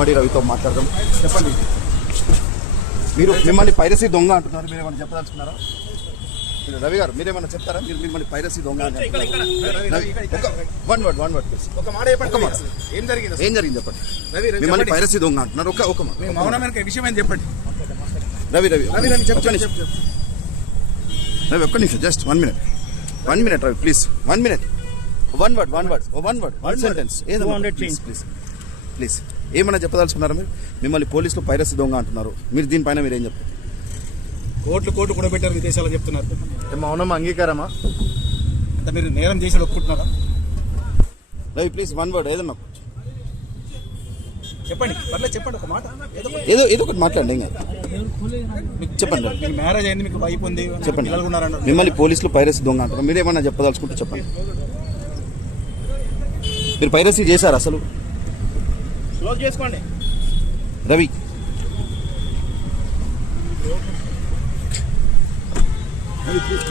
గుమ్మడి రవితో మాట్లాడదాం. చెప్పండి, మీరు మిమ్మల్ని పైరసీ దొంగ అంటున్నారు, మీరు ఏమైనా చెప్పదలుచుకున్నారా? రవి గారు మీరేమన్నా చెప్తారా? మీరు మిమ్మల్ని పైరసీ దొంగ వన్ వర్డ్ ప్లీజ్. ఏం జరిగింది చెప్పండి. మిమ్మల్ని పైరసీ దొంగ అంటున్నారు, ఒక విషయం ఏం చెప్పండి. రవి ఒక్క నిమిషం, just 1 minute Ravi please. 1 minute, one word sentence please. ఏమన్నా చెప్పదలుచుకున్నారా? మీరు మిమ్మల్ని పోలీసులు పైరసీ దొంగ అంటున్నారు, మీరు దీనిపైన మీరు ఏం చెప్తారు? కోట్లు కూడా పెట్టారు విదేశాల్లో చెప్తున్నారు. మౌనం అంగీకారమా? అంటే మీరు నేరం చేసి ఒప్పుకుంటున్నారా? రవి ప్లీజ్ 1 word ఏదన్నా చెప్పండి. పర్లేదు చెప్పండి, ఒక మాట ఏదో ఒకటి మాట్లాడండి. చెప్పండి. మ్యారేజ్ అయింది, మీకు వైఫ్ ఉంది, చెప్పండి. మిమ్మల్ని పోలీసులు పైరసీ దొంగ అంటారు, మీరేమన్నా చెప్పదలుచుకుంటే చెప్పండి. మీరు పైరసీ చేశారు అసలు? క్లోజ్ చేసుకోండి. రవి ప్లీజ్